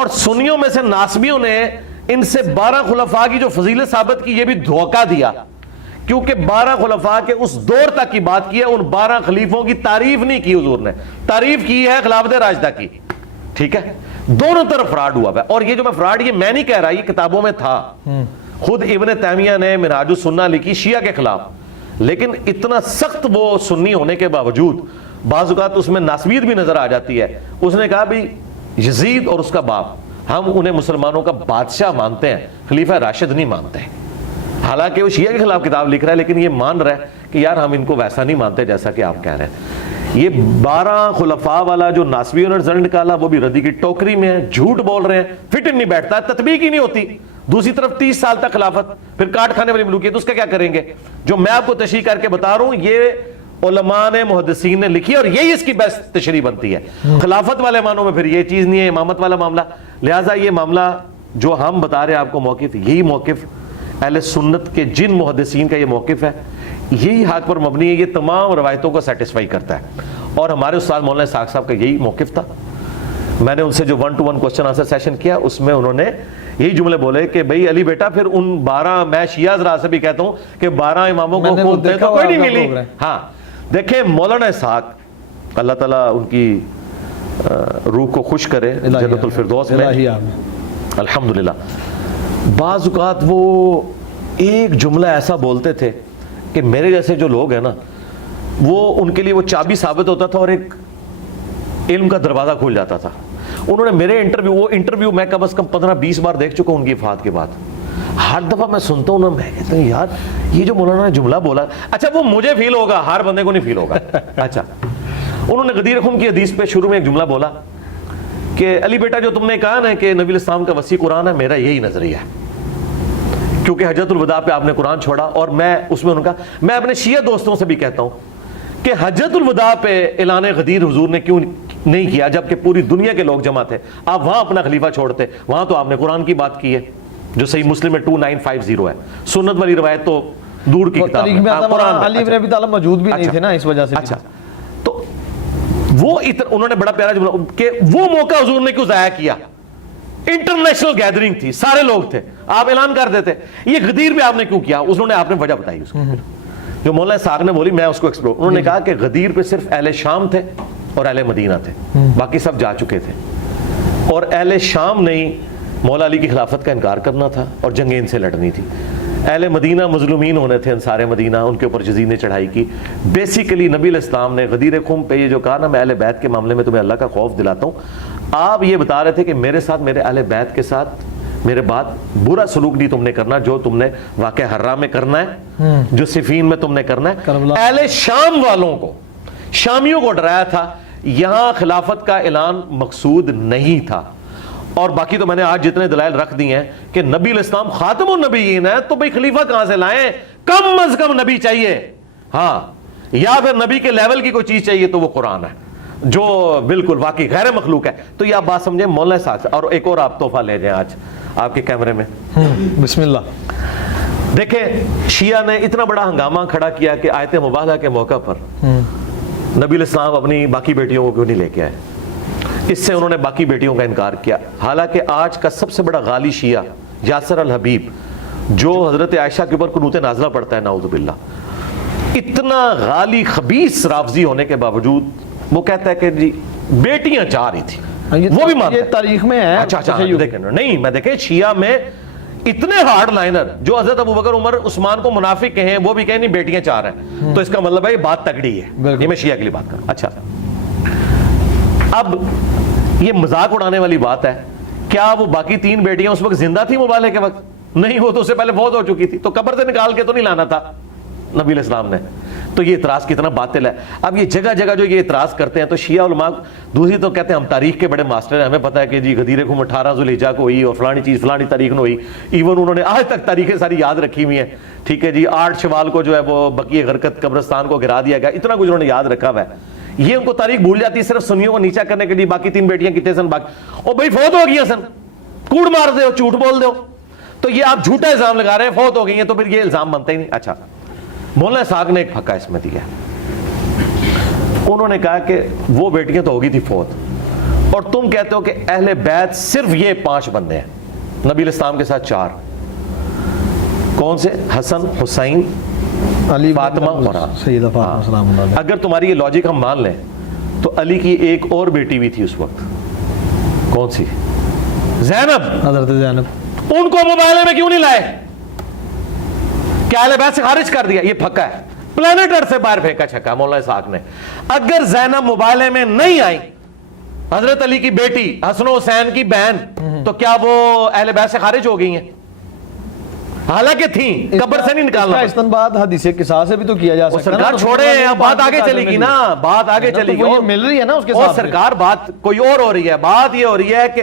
اور سنیوں میں سے ناسبیوں نے ان سے 12 خلفاء کی جو فضیلت ثابت کی یہ بھی دھوکہ دیا، کیونکہ 12 خلفاء کے اس دور تک کی بات کی ہے، ان 12 خلیفوں کی تعریف نہیں کی حضور نے، تعریف کی ہے خلافت راشدہ کی. ٹھیک ہے، دونوں طرف فراڈ ہوا ہے. اور یہ جو میں فراڈ یہ میں نہیں کہہ رہا، یہ کتابوں میں تھا. خود ابن تیمیہ نے منہاج السنہ لکھی شیعہ کے خلاف، لیکن اتنا سخت وہ سنی ہونے کے باوجود بعض اوقات اس میں ناسبیت بھی نظر آ جاتی ہے. اس نے کہا بھی یزید اور اس کا باپ ہم انہیں مسلمانوں کا بادشاہ مانتے ہیں، خلیفہ راشد نہیں مانتے. حالانکہ وہ شیعہ کے خلاف کتاب لکھ رہا ہے لیکن یہ مان رہا ہے کہ یار ہم ان کو ویسا نہیں مانتے جیسا کہ آپ کہہ رہے ہیں. یہ 12 خلفاء والا جو ناسبیوں نے رزلٹ نکالا وہ بھی ردی کی ٹوکری میں ہے، جھوٹ بول رہے ہیں، فٹ نہیں بیٹھتا، تطبیق ہی نہیں ہوتی. دوسری طرف 30 سال تک خلافت، پھر کاٹ کھانے والی ملوکیت، اس کا کیا کریں گے؟ جو میں آپ کو تشریح کر کے بتا رہا ہوں یہ علماء نے محدثین نے لکھی اور یہی اس کی بیسٹ تشریح بنتی ہے. خلافت والے معنوں میں پھر یہ چیز نہیں ہے، امامت والا معاملہ. لہٰذا یہ معاملہ جو ہم بتا رہے ہیں آپ کو موقف، یہی موقف اہل سنت کے جن محدثین کا یہ موقف ہے یہی حق پر مبنی ہے، یہ تمام روایتوں کو سیٹسفائی کرتا ہے. اور ہمارے استاد مولانا اسحاق صاحب کا یہی موقف تھا. میں نے ان سے جو 1-to-1 کوسچن آنسر سیشن کیا اس میں انہوں نے یہی جملے بولے کہ بھئی علی بیٹا پھر ان 12 میں شیعہ حضرات سے بھی کہتا ہوں کہ 12 اماموں کو کھولتے تو کوئی نہیں ملی. ہاں دیکھیں مولانا اسحاق اللہ تعالیٰ ان کی روح کو خوش کرے جنت الفردوس میں الحمدللہ. بعض اوقات وہ ایک جملہ ایسا بولتے تھے کہ میرے جیسے جو لوگ ہیں نا وہ ان کے لیے وہ چابی ثابت ہوتا تھا اور ایک علم کا دروازہ کھول جاتا تھا. انہوں نے میرے انٹرویو میں کم از کم 15-20 بار دیکھ چکا ہوں ان کی وفات کے بعد. ہر دفعہ میں سنتا ہوں نا میں کہتا ہوں یار یہ جو مولانا نے جملہ بولا، اچھا وہ مجھے فیل ہوگا، ہر بندے کو نہیں فیل ہوگا. اچھا انہوں نے غدیر خم کی حدیث پہ شروع میں ایک جملہ بولا کہ علی بیٹا جو تم نے کہا نا کہ نبی الاسلام کا وسیع قرآن ہے، میرا یہی نظریہ ہے کیونکہ حجۃ الوداع پہ آپ نے قرآن چھوڑا. اور میں اس میں ان کا میں اپنے شیعہ دوستوں سے بھی کہتا ہوں کہ حجۃ الوداع پہ اعلان غدیر حضور نے کیوں نہیں کیا جبکہ پوری دنیا کے لوگ جمع تھے؟ آپ وہاں اپنا خلیفہ چھوڑتے، وہاں تو آپ نے قرآن کی بات کی ہے جو صحیح مسلم میں 2950 ہے. سنت والی روایت تو دور کی کتاب ہے. علی بن ابی طالب موجود بھی نہیں تھے نا اس وجہ سے. اچھا تو وہ انہوں نے بڑا پیارا جملہ کہ وہ موقع حضور نے کیوں ضائع کیا؟ انٹرنیشنل گیدرنگ تھی، سارے لوگ تھے، آپ اعلان کر دیتے. یہ غدیر بھی آپ نے کیوں کیا؟ انہوں نے آپ نے وجہ بتائی اس کو جو مولانا اسحاق نے بولی، میں اس کو ایکسپلور. انہوں نے کہا کہ غدیر پہ صرف اہل شام تھے اور اہل مدینہ تھے، باقی سب جا چکے تھے. اور اہل شام نے مولا علی کی خلافت کا انکار کرنا تھا اور جنگیں ان سے لڑنی تھی. اہل مدینہ مظلومین ہونے تھے، انصار مدینہ ان کے اوپر یزید نے چڑھائی کی. بیسیکلی نبی علیہ السلام نے غدیر خم پہ یہ جو کہا نا میں اہل بیت کے معاملے میں تمہیں اللہ کا خوف دلاتا ہوں، آپ یہ بتا رہے تھے کہ میرے ساتھ میرے اہل بیت کے ساتھ میرے بعد برا سلوک نہیں تم نے کرنا جو تم نے واقعہ حرہ میں کرنا ہے، جو صفین میں تم نے کرنا ہے. اہل شام والوں کو، شامیوں کو ڈرایا تھا. یہاں خلافت کا اعلان مقصود نہیں تھا. اور باقی تو میں نے آج جتنے دلائل رکھ دی ہیں کہ نبی علیہ السلام خاتم النبیین ہے تو بھئی خلیفہ کہاں سے لائیں؟ کم از کم نبی چاہیے، ہاں، یا پھر نبی کے لیول کی کوئی چیز چاہیے تو وہ قرآن ہے جو بالکل واقعی غیر مخلوق ہے. تو یہ آپ بات سمجھیں مولانا صاحب. اور ایک اور آپ تحفہ لے جائیں آج آپ کے کیمرے میں. بسم اللہ. دیکھیں شیعہ نے اتنا بڑا ہنگامہ کھڑا کیا کہ آیت مباہلہ کے موقع پر نبی علیہ السلام اپنی باقی بیٹیوں کو کیوں نہیں لے کے آئے؟ اس سے انہوں نے باقی بیٹیوں کا انکار کیا. حالانکہ آج کا سب سے بڑا غالی شیعہ یاسر الحبیب جو حضرت عائشہ کے اوپر قنوت نازلہ پڑھتا ہے نعوذ باللہ، اتنا غالی خبیث رافضی ہونے کے باوجود وہ کہتا ہے کہ جی بیٹیاں چاہ رہی تھی، وہ بھی مانتا ہے. یہ تاریخ میں ہے. اچھا دیکھیں نہیں میں دیکھیں شیعہ میں اتنے ہارڈ لائنر جو حضرت ابوبکر عمر عثمان کو منافق کہیں وہ بھی کہیں نہیں بیٹیاں چاہ رہے ہیں تو اس کا مطلب ہے یہ بات تگڑی ہے. یہ میں شیعہ کے لیے بات کروں. اچھا اب یہ مذاق اڑانے والی بات ہے، کیا وہ باقی 3 بیٹیاں اس وقت زندہ تھی مبالغے کے وقت؟ نہیں، وہ تو اس سے پہلے فوت ہو چکی تھی. تو قبر سے نکال کے تو نہیں لانا تھا نبی علیہ السلام نے. تو یہ اعتراض کتنا باطل ہے. اب یہ جگہ جگہ جو یہ اعتراض کرتے ہیں تو شیعہ علماء دوسری تو کہتے ہیں ہم تاریخ کے بڑے ماسٹر ہیں، ہمیں پتہ ہے کہ جی غدیر خم 18 ذوالحجہ کو ہوئی اور فلانی چیز فلانی تاریخ میں ہوئی. ایون انہوں نے آج تک تاریخیں ساری یاد رکھی ہوئی ہیں. ٹھیک ہے جی 8 شوال کو جو ہے وہ بقیع غرقت قبرستان کو گرا دیا گیا، اتنا کچھ انہوں نے یاد رکھا ہوا ہے. یہ ان کو تاریخ بھول جاتی ہے صرف سنیوں کو نیچا کرنے کے لیے. باقی 3 بیٹیاں کتنے سن باقی او بھائی فوت ہو گئی ہیں سن، کوڑ مار دے ہو، جھوٹ بول دے ہو. تو یہ آپ جھوٹا الزام لگا رہے ہیں فوت ہو گئی ہیں تو پھر یہ الزام بنتا ہی نہیں. اچھا مولانا صاحب نے ایک پھکا اس میں دیا. انہوں نے کہا کہ وہ بیٹیاں تو ہو گئی تھی فوت اور تم کہتے ہو کہ اہل بیت صرف یہ 5 بندے ہیں، نبی الاسلام کے ساتھ 4، کون سے؟ حسن، حسین، علی فاطمہ اور سیدہ فاطمہ سلام اللہ علیہ۔ اگر تمہاری یہ لاجک ہم مان لیں تو علی کی ایک اور بیٹی بھی تھی اس وقت، کون سی؟ زینب۔ حضرت زینب، ان کو مباہلے میں کیوں نہیں لائے؟ کیا اہل بیت سے خارج کر دیا؟ یہ پھکا ہے، پلانٹ ارتھ سے باہر پھینکا چھکا مولانا اسحاق نے۔ اگر زینب مباہلے میں نہیں آئی، حضرت علی کی بیٹی، حسن و حسین کی بہن، تو کیا وہ اہل بیت سے خارج ہو گئی ہیں؟ حالانکہ تھیں، قبر سے نہیں نکالنا۔ استنباط حدیث قصاص سے بھی تو کیا جا سکتا ہے۔ سرکار چھوڑے ہیں، اب بات آگے چلے گی نا، بات آگے چلے گی، مل رہی ہے نا اس کے اور ساتھ۔ سرکار بات کوئی اور ہو رہی ہے، بات یہ ہو رہی ہے کہ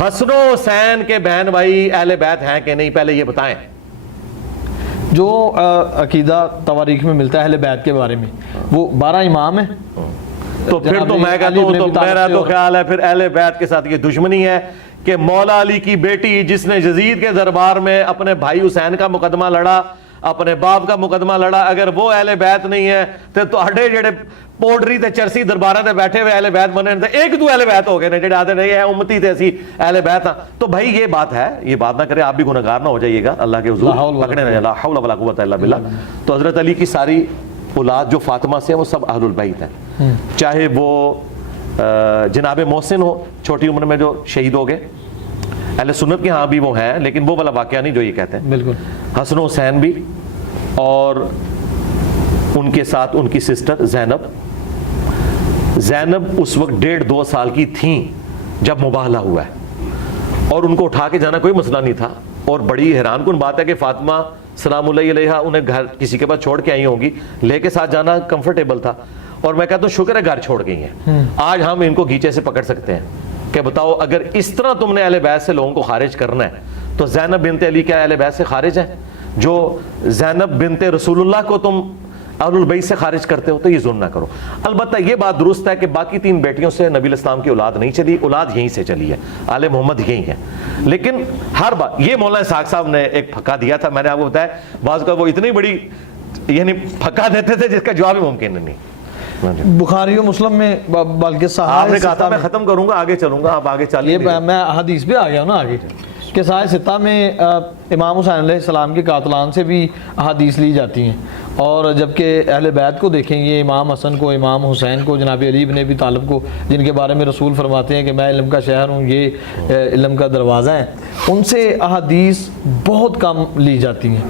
حسن و حسین کے بہن بھائی اہل بیت ہیں کہ نہیں، پہلے یہ بتائیں۔ جو عقیدہ تواریخ میں ملتا ہے اہل بیت کے بارے میں، وہ 12 امام ہیں۔ تو پھر تو میں کہتا ہوں، تو میرا تو خیال ہے پھر اہل بیت کے ساتھ یہ دشمنی ہے کہ مولا علی کی بیٹی جس نے یزید کے دربار میں اپنے بھائی حسین کا مقدمہ لڑا، اپنے باپ کا مقدمہ لڑا، اگر وہ اہل بیت نہیں ہے تو اڈے جڑے پوڈری تے چرسی درباراں تے بیٹھے ہوئے اہل بیت بنے تے ایک دو اہل بیت ہو گئے نے جڑے آدھے نہیں ہے امتی تے اسی اہل بیت ہاں۔ تو بھائی یہ بات ہے، یہ بات نہ کرے، آپ بھی گنہگار نہ ہو جائیے گا اللہ کے حضور، پکڑے نہ لا حول ولا قوت الا باللہ۔ تو حضرت علی کی ساری اولاد جو فاطمہ سے ہے وہ سب اہل البیت ہیں، چاہے وہ جناب محسن ہو چھوٹی عمر میں جو شہید ہو گئے، اہل سنت کے ہاں بھی وہ ہیں، لیکن وہ والا واقعہ نہیں جو یہ کہتے ہیں۔ بالکل، حسن و حسین بھی، اور ان کے ساتھ ان کی سسٹر زینب۔ زینب اس وقت 1.5-2 سال کی تھیں جب مباہلہ ہوا ہے، اور ان کو اٹھا کے جانا کوئی مسئلہ نہیں تھا۔ اور بڑی حیران کن بات ہے کہ فاطمہ سلام اللہ علیہا انہیں گھر کسی کے پاس چھوڑ کے آئی ہوگی، لے کے ساتھ جانا کمفرٹیبل تھا، اور میں کہتا ہوں شکر ہے گھر چھوڑ گئی ہیں۔ آج ہم ان کو گیچے سے پکڑ سکتے ہیں کہ بتاؤ اگر اس طرح تم نے اہل بیت سے لوگوں کو خارج کرنا ہے تو زینب بنت علی کیا اہل بیت سے خارج ہے؟ جو زینب بنت رسول اللہ کو تم اہل البیت سے خارج کرتے ہو تو یہ ظلم نہ کرو۔ البتہ یہ بات درست ہے کہ باقی 3 بیٹیوں سے نبی الاسلام کی اولاد نہیں چلی، اولاد یہیں سے چلی ہے، آل محمد یہی ہے۔ لیکن ہر بات یہ مولانا اسحاق صاحب نے ایک پھکا دیا تھا، میں نے آپ کو بتایا بعض کا وہ اتنی بڑی یعنی پھکا دیتے تھے جس کا جواب ہی ممکن نہیں۔ بخاری و مسلم میں بلکہ آپ نے کہا تھا میں ختم کروں گا، آگے چلوں گا، آپ آگے چلیے۔ میں حدیث پہ آ گیا ہوں نا آگے کہ سائے ستہ میں امام حسین علیہ السلام کے قاتلان سے بھی احادیث لی جاتی ہیں، اور جبکہ اہل بیت کو دیکھیں گے، امام حسن کو، امام حسین کو، جناب علی بن ابی طالب کو، جن کے بارے میں رسول فرماتے ہیں کہ میں علم کا شہر ہوں، یہ علم کا دروازہ ہے، ان سے احادیث بہت کم لی جاتی ہیں،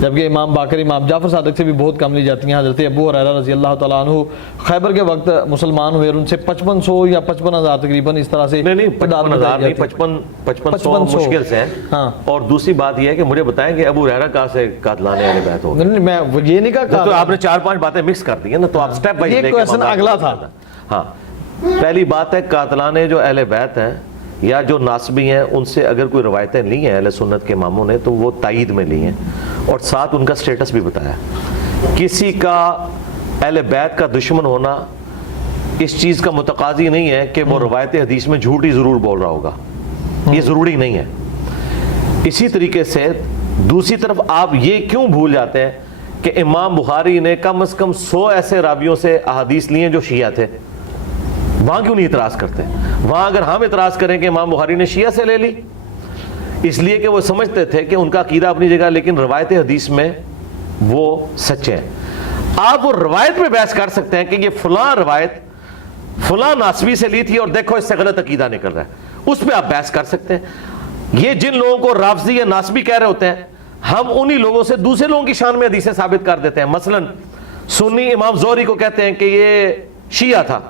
جبکہ امام باقر، امام جعفر صادق سے بھی بہت کم لی جاتی ہیں۔ حضرت ابو ہریرہ رضی اللہ تعالیٰ عنہ خیبر کے وقت مسلمان ہوئے، اور ان سے 5500 یا 55,000 تقریباً اس طرح سے 5500 مشکل سے ہیں۔ ہاں، اور دوسری بات یہ ہے کہ مجھے بتائیں کہ ابو ہریرہ کہاں سے قاتلان اہل بیت ہو گئے؟ میں یہ نہیں کہا، تو آپ نے 4-5 باتیں مکس کر دی ہیں نا، تو آپ سٹیپ بائی یہ کویشچن اگلا تھا۔ ہاں، پہلی بات ہے قاتلان جو اہل بیت ہیں یا جو ناسبی ہیں، ان سے اگر کوئی روایتیں لی ہیں اہل سنت کے اماموں نے تو وہ تائید میں لی ہیں، اور ساتھ ان کا سٹیٹس بھی بتایا۔ کسی کا اہل بیت کا دشمن ہونا اس چیز کا متقاضی نہیں ہے کہ وہ روایت حدیث میں جھوٹ ہی ضرور بول رہا ہوگا، یہ ضروری نہیں ہے۔ اسی طریقے سے دوسری طرف آپ یہ کیوں بھول جاتے ہیں کہ امام بخاری نے کم از کم 100 ایسے راویوں سے احادیث لی ہیں جو شیعہ تھے، وہاں کیوں نہیں اعتراض کرتے؟ وہاں اگر ہم اعتراض کریں کہ امام بخاری نے شیعہ سے لے لی، اس لیے کہ وہ سمجھتے تھے کہ ان کا عقیدہ اپنی جگہ لیکن روایت حدیث میں وہ سچے ہیں۔ آپ وہ روایت پہ بحث کر سکتے ہیں کہ یہ فلاں روایت فلاں ناسبی سے لی تھی اور دیکھو اس سے غلط عقیدہ نکل رہا ہے، اس پہ آپ بحث کر سکتے ہیں۔ یہ جن لوگوں کو رافضی یا ناسبی کہہ رہے ہوتے ہیں، ہم انہی لوگوں سے دوسرے لوگوں کی شان میں حدیثیں ثابت کر دیتے ہیں۔ مثلا سنی امام زہری کو کہتے ہیں کہ یہ شیعہ تھا،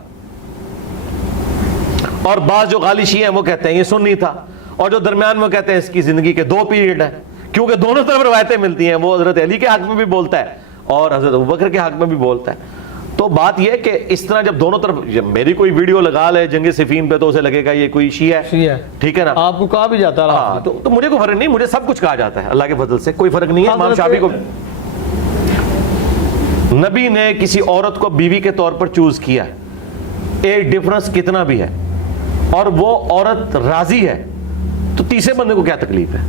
اور بعض جو غالی شیعہ ہیں وہ کہتے ہیں یہ سنی تھا، اور جو درمیان میں کہتے ہیں اس کی زندگی کے 2 پیریڈ ہیں، کیونکہ دونوں طرف روایتیں ملتی ہیں۔ وہ حضرت علی کے حق میں بھی بولتا ہے اور حضرت ابوبکر کے حق میں بھی بولتا ہے۔ تو بات یہ ہے کہ اس طرح جب دونوں طرف، میری کوئی ویڈیو لگا لے جنگ صفین پہ تو اسے لگے گا یہ کوئی شیعہ ہے، ٹھیک ہے نا، آپ کو کہا بھی جاتا رہا، تو مجھے کوئی فرق نہیں، مجھے سب کچھ کہا جاتا ہے اللہ کے فضل سے، کوئی فرق نہیں ہے۔ امام شافعی کو نبی نے کسی عورت کو بیوی کے طور پر چوز کیا، ایک ڈفرنس کتنا بھی ہے، اور وہ عورت راضی ہے، تو تیسرے بندے کو کیا تکلیف ہے؟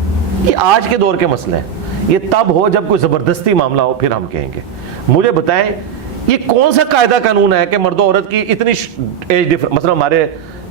یہ آج کے دور کے مسئلے ہیں، یہ تب ہو جب کوئی زبردستی معاملہ ہو پھر ہم کہیں گے۔ مجھے بتائیں یہ کون سا قاعدہ قانون ہے کہ مرد و عورت کی اتنی ایج ڈفرنس، مثلا ہمارے